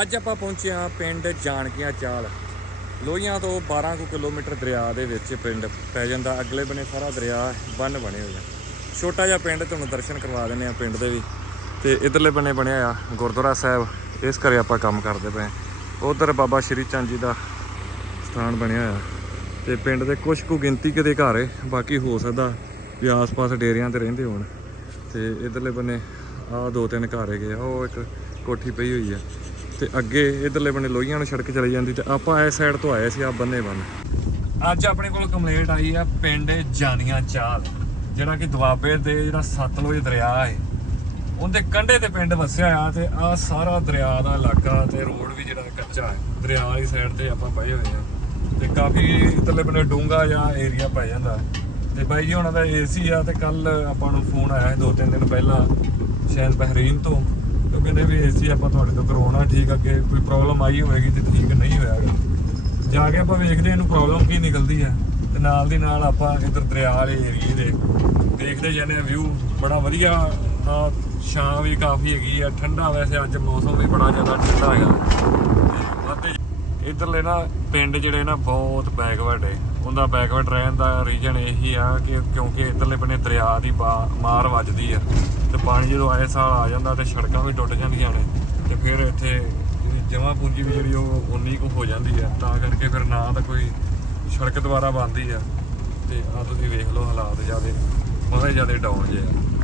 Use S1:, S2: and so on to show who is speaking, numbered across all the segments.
S1: ਅੱਜ ਆਪਾਂ ਪਹੁੰਚੇ ਹਾਂ ਪਿੰਡ ਜਾਣਕੀਆਂ ਚਾਲ। ਲੋਹੀਆਂ ਤੋਂ 12 ਕੁ ਕਿਲੋਮੀਟਰ ਦਰਿਆ ਦੇ ਵਿੱਚ ਪਿੰਡ ਪੈ ਜਾਂਦਾ। ਅਗਲੇ ਬਨੇ ਸਾਰਾ ਦਰਿਆ ਬੰਨ ਬਣੇ ਹੋਏ ਆ। ਛੋਟਾ ਜਿਹਾ ਪਿੰਡ, ਤੁਹਾਨੂੰ ਦਰਸ਼ਨ ਕਰਵਾ ਦਿੰਨੇ ਆ ਪਿੰਡ ਦੇ ਵੀ। ਤੇ ਇਧਰਲੇ ਬਨੇ ਬਣਿਆ ਆ ਗੁਰਦੁਆਰਾ ਸਾਹਿਬ। ਇਸ ਘਰੇ ਆਪਾਂ ਕੰਮ ਕਰਦੇ ਪਏ ਉਧਰ ਬਾਬਾ ਸ਼੍ਰੀ ਚੰਦ ਜੀ ਦਾ ਸਥਾਨ ਬਣਿਆ ਹੋਇਆ ਤੇ ਪਿੰਡ ਦੇ ਕੁਝ ਕੁ ਗਿਣਤੀ ਕਦੇ ਘਰ ਹੈ ਬਾਕੀ ਹੋ ਸਕਦਾ ਵੀ ਆਸ-ਪਾਸ ਡੇਰਿਆਂ ਤੇ ਰਹਿੰਦੇ ਹੋਣ। ਤੇ ਇਧਰਲੇ ਬਨੇ ਆ ਦੋ ਤਿੰਨ ਘਰ ਹੈਗੇ ਆ। ਉਹ ਇੱਕ ਕੋਠੀ ਪਈ ਹੋਈ ਆ। ਤੇ ਅੱਗੇ ਇਧਰਲੇ ਬੰਨੇ ਲੋਹੀਆਂ ਨੂੰ ਸੜਕ ਚਲੀ ਜਾਂਦੀ ਤੇ ਆਪਾਂ ਇਸ ਸਾਈਡ ਤੋਂ ਆਏ ਸੀ ਆ ਬੰਨੇ ਬੰਨ। ਅੱਜ ਆਪਣੇ ਕੋਲ ਕੰਪਲੇਂਟ ਆਈ ਆ ਪਿੰਡ ਜਾਨੀਆਂ ਚਾਲ, ਜਿਹੜਾ ਕਿ ਦੁਆਬੇ ਦੇ ਜਿਹੜਾ ਸਤਲੁਜ ਦਰਿਆ ਹੈ ਉਹਦੇ ਕੰਢੇ ਤੇ ਪਿੰਡ ਵਸਿਆ ਆ ਤੇ ਆ ਸਾਰਾ ਦਰਿਆ ਦਾ ਇਲਾਕਾ ਤੇ ਰੋਡ ਵੀ ਜਿਹੜਾ ਕੱਚਾ ਹੈ ਦਰਿਆ ਵਾਲੀ ਸਾਈਡ ਤੇ ਆਪਾਂ ਪਏ ਹੋਏ ਆ। ਤੇ ਕਾਫੀ ਇਧਰਲੇ ਬੰਨੇ ਡੂੰਗਾ ਜਾਂ ਏਰੀਆ ਪੈ ਜਾਂਦਾ ਤੇ ਬਾਈ ਜੀ ਉਹਨਾਂ ਦਾ ਏਸੀ ਆ ਤੇ ਕੱਲ ਆਪਾਂ ਨੂੰ ਫੋਨ ਆਇਆ ਸੀ, ਦੋ ਤਿੰਨ ਦਿਨ ਪਹਿਲਾਂ, ਸ਼ਾਇਦ ਬਹਿਰੀਨ ਤੋਂ। ਉਹ ਕਹਿੰਦੇ ਵੀ ਏਸੀ ਆਪਾਂ ਤੁਹਾਡੇ ਤੋਂ ਕਰਵਾਉਣਾ ਠੀਕ ਅੱਗੇ ਕੋਈ ਪ੍ਰੋਬਲਮ ਆਈ ਹੋਵੇਗੀ ਤੇ ਠੀਕ ਨਹੀਂ ਹੋਇਆਗਾ ਜਾ ਕੇ ਆਪਾਂ ਵੇਖਦੇ ਹਾਂ ਇਹਨੂੰ ਪ੍ਰੋਬਲਮ ਕੀ ਨਿਕਲਦੀ ਹੈ ਤੇ ਨਾਲ ਦੀ ਨਾਲ ਆਪਾਂ ਇੱਧਰ ਦਰਿਆ ਵਾਲੇ ਏਰੀਏ ਦੇ ਦੇਖਦੇ ਜਾਂਦੇ ਆ ਵਿਊ ਬੜਾ ਵਧੀਆ ਸ਼ਾਮ ਵੀ ਕਾਫੀ ਹੈਗੀ ਆ। ਠੰਡਾ ਵੈਸੇ ਅੱਜ ਮੌਸਮ ਵੀ ਬੜਾ ਜ਼ਿਆਦਾ ਠੰਡਾ ਹੈਗਾ। ਇੱਧਰਲੇ ਨਾ ਪਿੰਡ ਜਿਹੜੇ ਨਾ ਬਹੁਤ ਬੈਕਵਰਡ ਹੈ ਉਹਦਾ ਬੈਕਵਰਡ ਰਹਿਣ ਦਾ ਰੀਜਨ ਇਹੀ ਆ ਕਿ ਕਿਉਂਕਿ ਇਧਰਲੇ ਬੰਨੇ ਦਰਿਆ ਦੀ ਮਾਰ ਵੱਜਦੀ ਆ ਤੇ ਪਾਣੀ ਜਦੋਂ ਆਏ ਸਾਲ ਆ ਜਾਂਦਾ ਤੇ ਸੜਕਾਂ ਵੀ ਟੁੱਟ ਜਾਂਦੀਆਂ ਨੇ ਤੇ ਫਿਰ ਇੱਥੇ ਜਮਾ ਪੂੰਜੀ ਵੀ ਜਿਹੜੀ ਉਹ ਉਨੀ ਕੁ ਹੋ ਜਾਂਦੀ ਆ, ਤਾਂ ਕਰਕੇ ਫਿਰ ਨਾ ਤਾਂ ਕੋਈ ਸੜਕ ਦੁਆਰਾ ਬਣਦੀ ਆ ਤੇ ਆ ਤੁਸੀਂ ਵੇਖ ਲਓ ਹਾਲਾਤ ਜਿਆਦੇ, ਬਹੁਤ ਜਿਆਦੇ ਡਾਊਨ ਜੇ ਆ।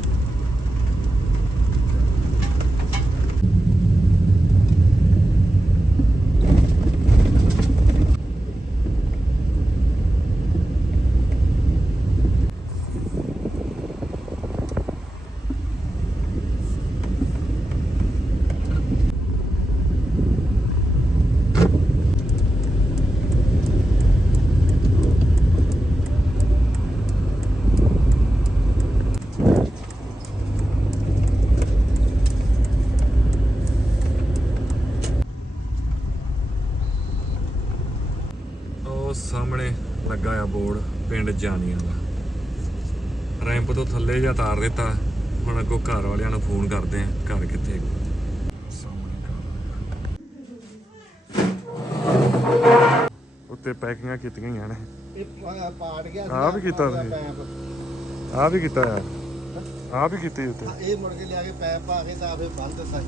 S1: ਉਹ ਸਾਹਮਣੇ ਲੱਗਾ ਆ ਬੋਰਡ ਪਿੰਡ ਜਾਨੀਆਂ ਦਾ। ਰੈਂਪ ਤੋਂ ਥੱਲੇ ਜਾਂ ਤਾਰ ਦਿੱਤਾ। ਹੁਣ ਅੱਗੋਂ ਘਰ ਵਾਲਿਆਂ ਨੂੰ ਫੋਨ ਕਰਦੇ ਆ ਘਰ ਕਿੱਥੇ ਉੱਤੇ ਪੈਕਿੰਗਾਂ ਕੀਤੀਆਂ ਹੋਈਆਂ ਨੇ। ਆ ਵੀ ਕੀਤਾ ਤੁਸੀਂ? ਆ ਵੀ ਕੀਤਾ ਯਾਰ ਆ ਵੀ ਕੀਤੀ ਉੱਤੇ?
S2: ਇਹ ਮੁੜ ਕੇ ਲਿਆ ਕੇ ਪੈਪ ਪਾ ਕੇ ਤਾਂ ਫੇ ਬੰਦ ਸਾਈ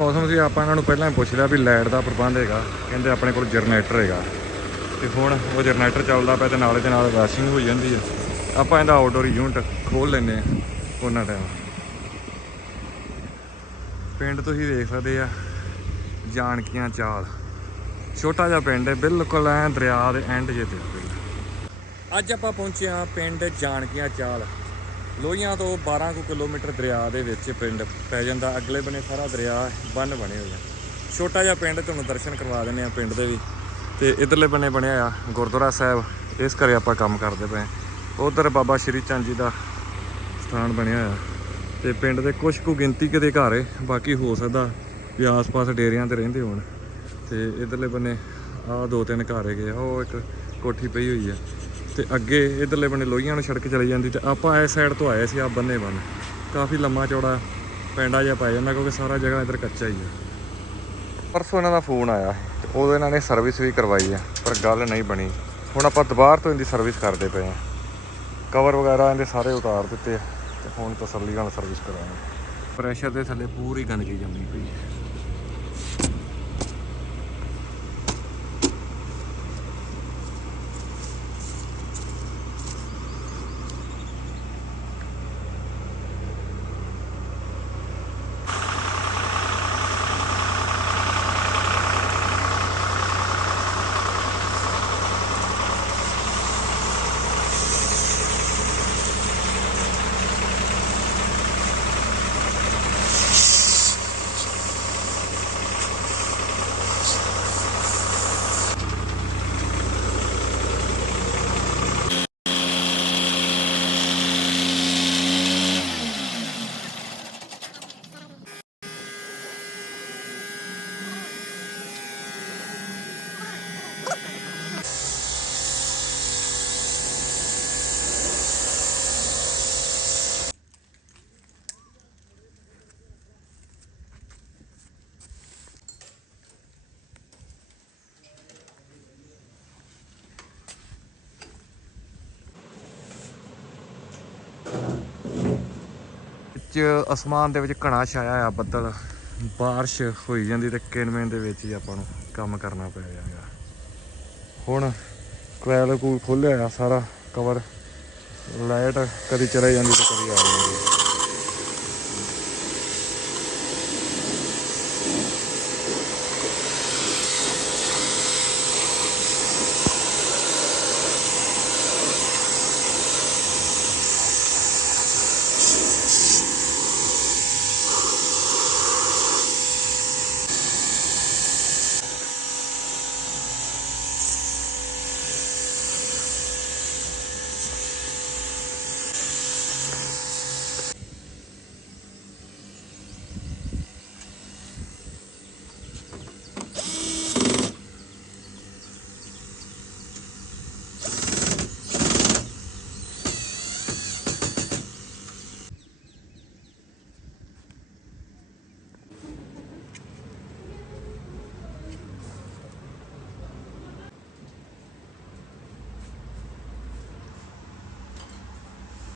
S1: ਮੌਸਮ ਸੀ, ਆਪਾਂ ਇਹਨਾਂ ਨੂੰ ਪਹਿਲਾਂ ਹੀ ਪੁੱਛ ਲਿਆ ਵੀ ਲਾਈਟ ਦਾ ਪ੍ਰਬੰਧ ਹੈਗਾ, ਕਹਿੰਦੇ ਆਪਣੇ ਕੋਲ ਜਨਰੇਟਰ ਹੈਗਾ। ਤੇ ਹੁਣ ਉਹ ਜਨਰੇਟਰ ਚੱਲਦਾ ਪਿਆ ਤੇ ਨਾਲੇ ਦੇ ਨਾਲ ਵਾਸ਼ਿੰਗ ਹੋ ਜਾਂਦੀ ਹੈ ਆਪਾਂ ਇਹਦਾ ਆਊਟਡੋਰ ਯੂਨਿਟ ਖੋਲ ਲੈਨੇ ਆ, ਉਹਨਾਂ ਟਾਈਮ ਪਿੰਡ ਤੁਸੀਂ ਦੇਖ ਸਕਦੇ ਆ, ਜਾਨਕੀਆਂ ਚਾਲ। ਛੋਟਾ ਜਿਹਾ ਪਿੰਡ ਹੈ, ਬਿਲਕੁਲ ਐ ਦਰਿਆ ਦੇ ਐਂਡ ਜੇ ਤੇ। ਅੱਜ ਆਪਾਂ ਪਹੁੰਚੇ ਆ ਪਿੰਡ ਜਾਨਕੀਆਂ ਚਾਲ। ਲੋਹੀਆਂ ਤੋਂ 12 ਕੁ ਕਿਲੋਮੀਟਰ ਦਰਿਆ ਦੇ ਵਿੱਚ ਪਿੰਡ ਪੈ ਜਾਂਦਾ। ਅਗਲੇ ਬਨੇ ਸਾਰਾ ਦਰਿਆ ਬੰਨ ਬਣੇ ਹੋਏ ਆ। ਛੋਟਾ ਜਿਹਾ ਪਿੰਡ ਤੁਹਾਨੂੰ ਦਰਸ਼ਨ ਕਰਵਾ ਦਿੰਦੇ ਆ ਪਿੰਡ ਦੇ ਵੀ। ਤੇ ਇਧਰਲੇ ਬਨੇ ਬਣਿਆ ਆ ਗੁਰਦੁਆਰਾ ਸਾਹਿਬ। ਇਸ ਘਰੇ ਆਪਾਂ ਕੰਮ ਕਰਦੇ ਪਏ ਉਧਰ ਬਾਬਾ ਸ਼੍ਰੀ ਚੰਦ ਜੀ ਦਾ ਸਥਾਨ ਬਣਿਆ ਹੋਇਆ ਤੇ ਪਿੰਡ ਦੇ ਕੁਝ ਕੁ ਗਿਣਤੀ ਕਿਤੇ ਘਰ ਹੈ ਬਾਕੀ ਹੋ ਸਕਦਾ ਵੀ ਆਸ-ਪਾਸ ਡੇਰਿਆਂ ਤੇ ਰਹਿੰਦੇ ਹੋਣ। ਤੇ ਇਧਰਲੇ ਬੰਨੇ ਆ ਦੋ ਤਿੰਨ ਘਰ ਹੈਗੇ ਆ। ਉਹ ਇੱਕ ਕੋਠੀ ਪਈ ਹੋਈ ਆ। ਤੇ ਅੱਗੇ ਇਧਰਲੇ ਬੰਨੇ ਲੋਹੀਆਂ ਨੂੰ ਸੜਕ ਚਲੀ ਜਾਂਦੀ ਤੇ ਆਪਾਂ ਇਸ ਸਾਈਡ ਤੋਂ ਆਏ ਸੀ ਆ ਬੰਨੇ ਬੰਨ। ਕਾਫੀ ਲੰਮਾ ਚੌੜਾ ਪੈਂਡਾ ਜਿਹਾ ਪੈ ਜਾਂਦਾ ਕਿਉਂਕਿ ਸਾਰਾ ਜਗ੍ਹਾ ਇਧਰ ਕੱਚਾ ਹੀ ਹੈ। ਪਰਸੋਂ ਇਹਨਾਂ ਦਾ ਫੋਨ ਆਇਆ ਤੇ ਉਹਦੇ ਇਹਨਾਂ ਨੇ ਸਰਵਿਸ ਵੀ ਕਰਵਾਈ ਆ ਪਰ ਗੱਲ ਨਹੀਂ ਬਣੀ। ਹੁਣ ਆਪਾਂ ਦੁਬਾਰ ਤੋਂ ਇਹਦੀ ਸਰਵਿਸ ਕਰਦੇ ਪਏ ਆ ਕਵਰ ਵਗੈਰਾ ਇਹਦੇ ਸਾਰੇ ਉਤਾਰ ਦਿੱਤੇ ਤੇ ਹੁਣ ਤਸੱਲੀ ਨਾਲ ਸਰਵਿਸ ਕਰਾਂਗੇ। ਪ੍ਰੈਸ਼ਰ ਦੇ ਥੱਲੇ ਪੂਰੀ ਗੰਦਗੀ ਜੰਮੀ ਪਈ ਹੈ। ਵਿੱਚ ਅਸਮਾਨ ਦੇ ਵਿੱਚ ਘਣਾ ਛਾਇਆ ਆ ਬੱਦਲ। ਬਾਰਿਸ਼ ਹੋਈ ਜਾਂਦੀ ਤੇ ਕਿਣਵੇਂ ਦੇ ਵਿੱਚ ਹੀ ਆਪਾਂ ਨੂੰ ਕੰਮ ਕਰਨਾ ਪੈ ਜਾਏਗਾ ਹੁਣ ਕੋਇਲ ਕੂ ਖੋਲਿਆ ਆ ਸਾਰਾ ਕਵਰ ਲਾਈਟ ਕਦੀ ਚਲੇ ਜਾਂਦੀ ਤੇ ਕਦੀ ਆ ਜਾਂਦੀ।